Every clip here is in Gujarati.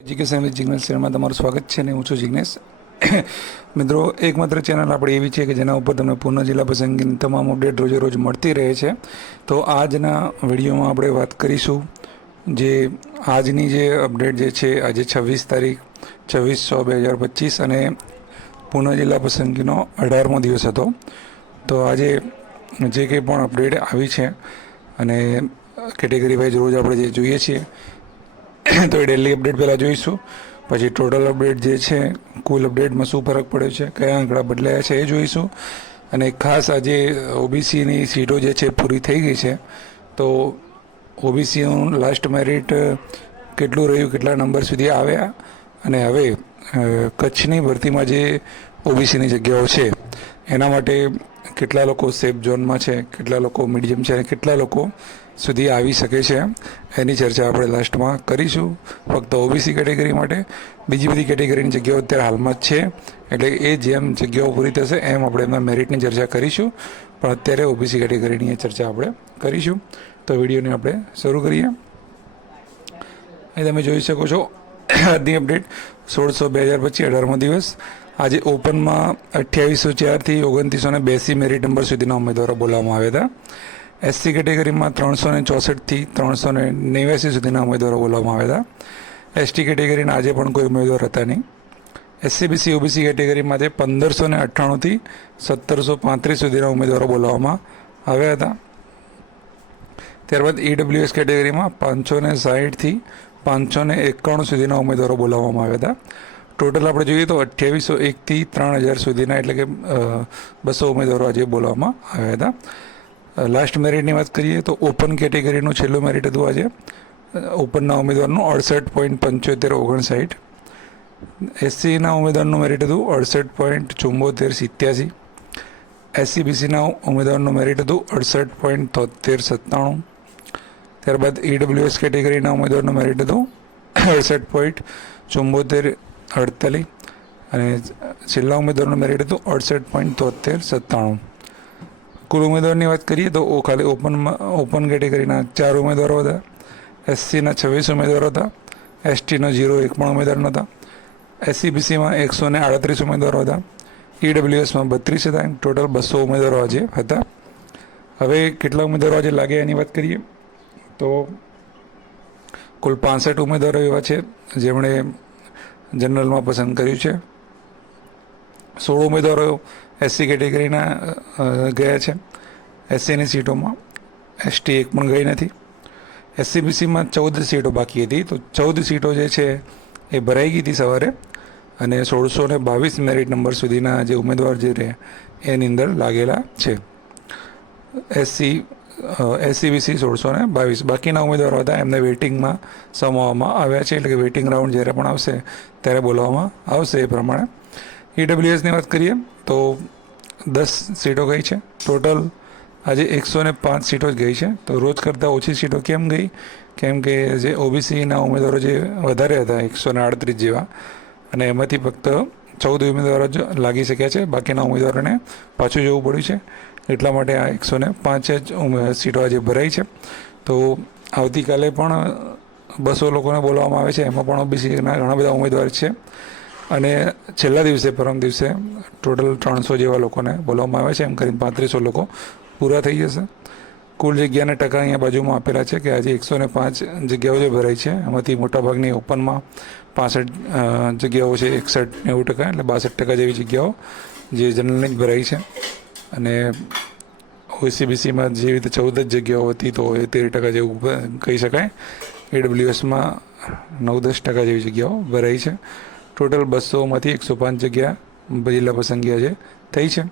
એજ્યુકેશન વિથ જિગ્નેશ શર્મા તમારું સ્વાગત છે અને હું છું જિગ્નેશ. મિત્રો, એકમાત્ર ચેનલ આપણી એવી છે કે જેના ઉપર તમને પૂર્ણ જિલ્લા પસંદગીની તમામ અપડેટ રોજે રોજ મળતી રહે છે. તો આજના વિડીયોમાં આપણે વાત કરીશું જે આજની જે અપડેટ જે છે, આજે 26 તારીખ 26/6/2025 અને પૂર્ણ જિલ્લા પસંદગીનો 18મો દિવસ હતો. તો આજે જે કંઈ પણ અપડેટ આવી છે અને કેટેગરી વાઇઝ રોજ આપણે જે જોઈએ છીએ તો એ ડેલી અપડેટ પહેલાં જોઈશું. પછી ટોટલ અપડેટ જે છે, કુલ અપડેટમાં શું ફરક પડ્યો છે, કયા આંકડા બદલાયા છે એ જોઈશું. અને ખાસ આજે ઓબીસીની સીટો જે છે પૂરી થઈ ગઈ છે. તો ઓબીસીનું લાસ્ટ મેરિટ કેટલું રહ્યું, કેટલા નંબર સુધી આવ્યા અને હવે કચ્છની ભરતીમાં જે ઓબીસીની જગ્યાઓ છે એના માટે કેટલા લોકો સેફ ઝોનમાં છે, કેટલા લોકો મીડિયમ છે અને કેટલા લોકો સુધી આવી શકે છે એની ચર્ચા આપણે લાસ્ટમાં કરીશું. ફક્ત ઓબીસી કેટેગરી માટે. બીજી બધી કેટેગરીની જગ્યાઓ અત્યારે હાલમાં જ છે, એટલે એ જેમ જગ્યાઓ પૂરી થશે એમ આપણે એમના મેરિટની ચર્ચા કરીશું. પણ અત્યારે ઓબીસી કેટેગરીની ચર્ચા આપણે કરીશું. તો વિડીયોને આપણે શરૂ કરીએ. અહીં તમે જોઈ શકો છો આજની અપડેટ 16/6/2025 18મો દિવસ. આજે ઓપનમાં 2804થી 2982 મેરિટ નંબર સુધીના ઉમેદવારો બોલાવવામાં આવ્યા હતા. એસસી કેટેગરીમાં 364થી 389 સુધીના ઉમેદવારો બોલાવવામાં આવ્યા હતા. એસટી કેટેગરીના આજે પણ કોઈ ઉમેદવાર હતા નહીં. એસસીબીસી ઓબીસી કેટેગરીમાં આજે 1598થી 1735 સુધીના ઉમેદવારો બોલાવવામાં આવ્યા હતા. ત્યારબાદ ઈડબ્લ્યુએસ કેટેગરીમાં 560થી 591 સુધીના ઉમેદવારો બોલાવવામાં આવ્યા હતા. ટોટલ આપણે જોઈએ તો 2801થી 3000 સુધીના, એટલે કે 200 ઉમેદવારો આજે બોલાવવામાં આવ્યા હતા. લાસ્ટ મેરિટની વાત કરીએ તો ઓપન કેટેગરીનું છેલ્લું મેરિટ હતું આજે ઓપનના ઉમેદવારનું 68.7559. એસસીના ઉમેદવારનું મેરિટ હતું 68.7487. એસસીબીસીના ઉમેદવારનું મેરિટ હતું 68.7397. ત્યારબાદ ઈડબ્લ્યુએસ કેટેગરીના ઉમેદવારનું મેરિટ હતું 68.7448 અને છેલ્લા ઉમેદવારનું મેરિટ હતું 68.7397. કુલ ઉમેદવારની વાત કરીએ તો ખાલી ઓપન કેટેગરીના 4 ઉમેદવારો હતા. એસસીના 26 ઉમેદવારો હતા. એસટીના 0 એક પણ ઉમેદવાર નહોતા. એસસીબીસીમાં 138 ઉમેદવારો હતા. ઈડબ્લ્યુએસમાં 32 હતા. ટોટલ 200 ઉમેદવારો આજે હતા. હવે કેટલા ઉમેદવારો આજે લાગ્યા એની વાત કરીએ તો કુલ 65 ઉમેદવારો એવા છે જેમણે જનરલમાં પસંદ કર્યું છે. 16 ઉમેદવારો એસસી કેટેગરીના ગયા છે એસસીની સીટોમાં. એસટી એક પણ ગઈ નથી. એસસીબીસીમાં 14 સીટો બાકી હતી, તો 14 સીટો જે છે એ ભરાઈ ગઈ હતી સવારે અને 1622 મેરિટ નંબર સુધીના જે ઉમેદવાર જે રહે એની અંદર લાગેલા છે. એસસીબીસી 1622. બાકીના ઉમેદવારો હતા એમને વેઇટિંગમાં સમાવવામાં આવ્યા છે, એટલે કે વેઇટિંગ રાઉન્ડ જ્યારે પણ આવશે ત્યારે બોલાવવામાં આવશે એ પ્રમાણે. ઈડબ્લ્યુએસની વાત કરીએ તો 10 સીટો ગઈ છે. ટોટલ આજે 105 સીટો જ ગઈ છે. તો રોજ કરતાં ઓછી સીટો કેમ ગઈ? કેમ કે જે ઓબીસીના ઉમેદવારો જે વધારે હતા 138 જેવા, અને એમાંથી ફક્ત 14 ઉમેદવારો જ લાગી શક્યા છે. બાકીના ઉમેદવારોને પાછું જવું પડ્યું છે. એટલા માટે આ 105 જ સીટો આજે ભરાઈ છે. તો આવતીકાલે પણ 200 લોકોને બોલાવવામાં આવે છે. એમાં પણ ઓબીસીના ઘણા બધા ઉમેદવાર છે. અને છેલ્લા દિવસે પરમ દિવસે ટોટલ 300 જેવા લોકોને બોલાવવામાં આવે છે. એમ કરીને 3500 લોકો પૂરા થઈ જશે. કુલ જગ્યાના ટકા અહીંયા બાજુમાં આપેલા છે કે આજે 105 જગ્યાઓ જે ભરાઈ છે એમાંથી મોટાભાગની ઓપનમાં 65 જગ્યાઓ છે, 61-90%, એટલે 62% જેવી જગ્યાઓ જે જનરલની જ ભરાઈ છે. અને ઓસીબીસીમાં જેવી રીતે 14 જ જગ્યાઓ હતી તો એ 13% જેવું કહી શકાય. ઈડબ્લ્યુએસમાં 9-10% જેવી જગ્યાઓ ભરાઈ છે. ટોટલ 200માંથી 105 જગ્યા જિલ્લા પસંદગી આજે થઈ છે.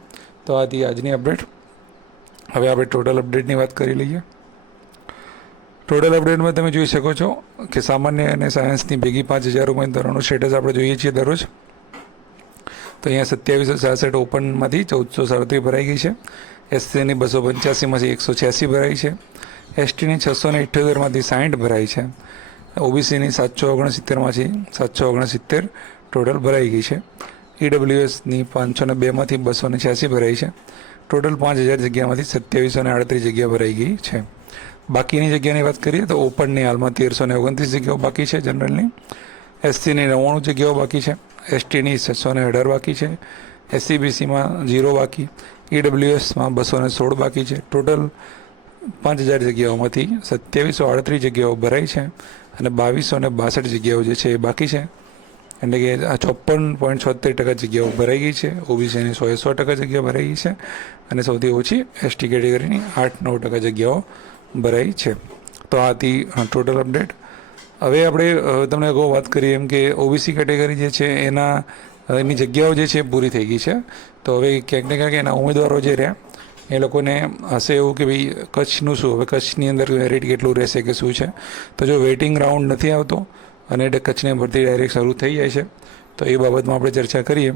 તો આ હતી આજની અપડેટ. હવે આપણે ટોટલ અપડેટની વાત કરી લઈએ. ટોટલ અપડેટમાં તમે જોઈ શકો છો કે સામાન્ય અને સાયન્સની ભેગી 5000 ઉમેદવારોનું સ્ટેટસ આપણે જોઈએ છીએ દરરોજ. તો અહીંયા 2766 ઓપનમાંથી 1437 ભરાઈ ગઈ છે. એસસીની 285માંથી 186 ભરાઈ છે. એસટીની 678માંથી 60 ભરાઈ છે. ઓબીસીની 769માંથી 769 ટોટલ ભરાઈ ગઈ છે. ઈડબ્લ્યુએસની 502માંથી 286 ભરાઈ છે. ટોટલ 5000 જગ્યામાંથી 2738 જગ્યા ભરાઈ ગઈ છે. બાકીની જગ્યાની વાત કરીએ તો ઓપનની હાલમાં 1329 જગ્યાઓ બાકી છે જનરલની. એસસીની 99 જગ્યાઓ બાકી છે, એસટીની 618 બાકી છે, એસસીબીસીમાં 0 બાકી, ઈડબ્લ્યુએસમાં 216 બાકી છે. ટોટલ 5000 જગ્યાઓમાંથી 2738 જગ્યાઓ ભરાઈ છે અને 2262 જગ્યાઓ જે છે એ બાકી છે. એટલે કે આ 54.76% જગ્યાઓ ભરાઈ ગઈ છે. ઓબીસીની 100% જગ્યા ભરાઈ ગઈ છે અને સૌથી ઓછી એસટી કેટેગરીની 8-9% જગ્યાઓ ભરાઈ છે. તો આ હતી ટોટલ અપડેટ. હવે આપણે તમને અગાઉ વાત કરીએ એમ કે ઓબીસી કેટેગરી જે છે એની જગ્યાઓ જે છે પૂરી થઈ ગઈ છે. તો હવે ક્યાંક ને ક્યાંક એના ઉમેદવારો જે રહ્યા એ લોકોને હશે એવું કે ભાઈ કચ્છનું શું, હવે કચ્છની અંદર મેરિટ કેટલું રહેશે કે શું છે. તો જો વેઇટિંગ રાઉન્ડ નથી આવતો અને કચ્છની ભરતી ડાયરેક્ટ શરૂ થઈ જાય છે તો એ બાબતમાં આપણે ચર્ચા કરીએ.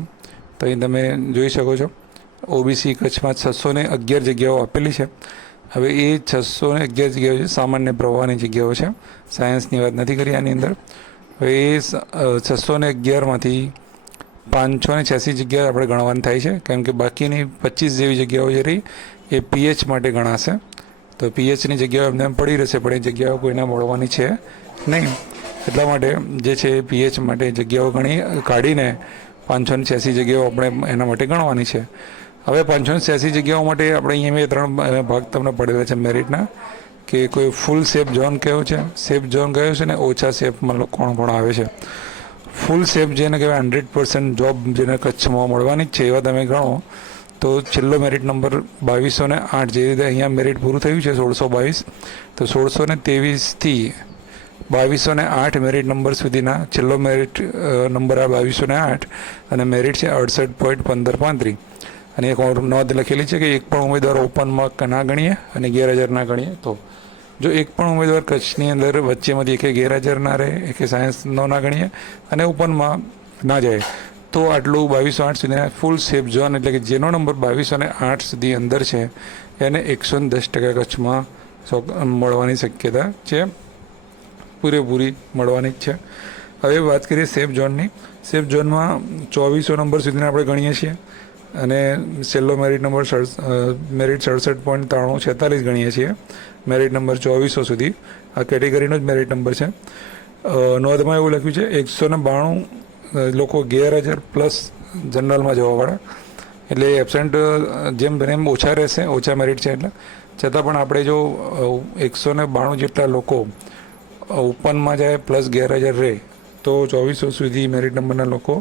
તો અહીં તમે જોઈ શકો છો ઓબીસી કચ્છમાં 611 જગ્યાઓ આપેલી છે. હવે એ 611 જગ્યાઓ છે સામાન્ય પ્રવાહની જગ્યાઓ છે, સાયન્સની વાત નથી કરી આની અંદર. હવે એ 611માંથી 586 જગ્યા આપણે ગણવાની થાય છે, કેમ કે બાકીની 25 જેવી જગ્યાઓ જે રહી એ પીએચ માટે ગણાશે. તો પીએચની જગ્યાઓ એમને એમ પડી રહેશે, પણ એ જગ્યાઓ કોઈને મળવાની છે નહીં. એટલા માટે જે છે પીએચ માટે જગ્યાઓ કાઢીને 586 જગ્યાઓ આપણે એના માટે ગણવાની છે. હવે 586 જગ્યાઓ માટે આપણે અહીંયા 3 ભાગ તમને પડેલા છે મેરિટના, કે કોઈ ફૂલ સેફ ઝોન કયો છે, સેફ ઝોન કયો છે ને ઓછા સેફમાં કોણ કોણ આવે છે. ફૂલ સેફ જેને કહેવાય 100% જોબ જેને કચ્છમાં મળવાની જ છે એવા તમે ગણો તો છેલ્લો મેરિટ નંબર 2208, જે રીતે અહીંયા મેરિટ પૂરું થયું છે 1622, તો 1623થી 2208 મેરિટ નંબર સુધીના છેલ્લો મેરિટ નંબર આ 2208 અને મેરિટ છે 68.1535. અને એક નોંધ લખેલી છે કે એક પણ ઉમેદવાર ઓપનમાં ના ગણીએ અને ગેરહાજર ના ગણીએ. તો જો એક પણ ઉમેદવાર કચ્છની અંદર વચ્ચેમાંથી એકે ગેરહાજર ના રહે, એકે સાયન્સનો ના ગણીએ અને ઓપનમાં ના જાય તો આટલું 2208 સુધીના ફૂલ સેફ ઝોન, એટલે કે જેનો નંબર 2208 સુધી અંદર છે એને 110% કચ્છમાં મળવાની શક્યતા છે, પૂરેપૂરી મળવાની જ છે. હવે વાત કરીએ સેફ ઝોનની. સેફ ઝોનમાં 2400 નંબર સુધીના આપણે ગણીએ છીએ અને છેલ્લો મેરિટ નંબર મેરિટ 67.9346 ગણીએ છીએ. મેરિટ નંબર 2400 સુધી આ કેટેગરીનો જ મેરિટ નંબર છે. નોંધમાં એવું લખ્યું છે 192 લોકો ગેરહાજર પ્લસ જનરલમાં જવાવાળા, એટલે એબસેન્ટ જેમ બને એમ ઓછા રહેશે, ઓછા મેરિટ છે એટલે. છતાં પણ આપણે જો 192 જેટલા લોકો ઓપનમાં જાય પ્લસ ગેરહાજર રહે તો 2400 સુધી મેરિટ નંબરના લોકો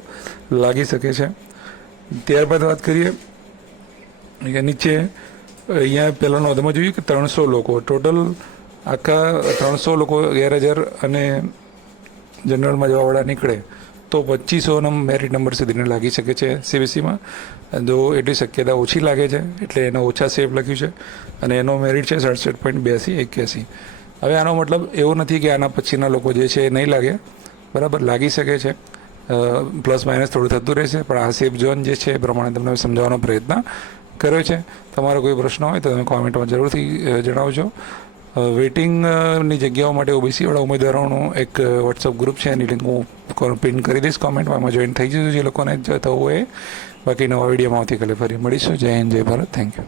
લાગી શકે છે. ત્યારબાદ વાત કરીએ નીચે અહીંયા પહેલાં નોંધમાં જોઈએ કે 300 લોકો ટોટલ, આખા 300 લોકો ગેરહાજર અને જનરલમાં જવાવાળા નીકળે તો 2500 મેરિટ નંબર સુધીને લાગી શકે છે સીબીસીમાં. જો એટલી શક્યતા ઓછી લાગે છે એટલે એને ઓછા સેફ લખ્યું છે અને એનો મેરિટ છે 67.8281. હવે આનો મતલબ એવો નથી કે આના પછીના લોકો જે છે એ નહીં લાગે, બરાબર લાગી શકે છે, પ્લસ માઇનસ થોડું થતું રહેશે, પણ આ સેફ ઝોન જે છે એ પ્રમાણે તમને સમજાવવાનો પ્રયત્ન કર્યો છે. તમારો કોઈ પ્રશ્ન હોય તો તમે કોમેન્ટમાં જરૂરથી જણાવજો. વેઇટિંગની જગ્યાઓ માટે ઓબીસીવાળા ઉમેદવારોનું એક વોટ્સઅપ ગ્રુપ છે, એની લિંક હું પિન કરી દઈશ કોમેન્ટમાં, એમાં જોઈન થઈ જજો જે લોકોને થવું હોય. બાકી નવા વિડીયોમાં આવતીકાલે ફરી મળીશું. જય હિન્દ, જય ભારત, થેન્ક યુ.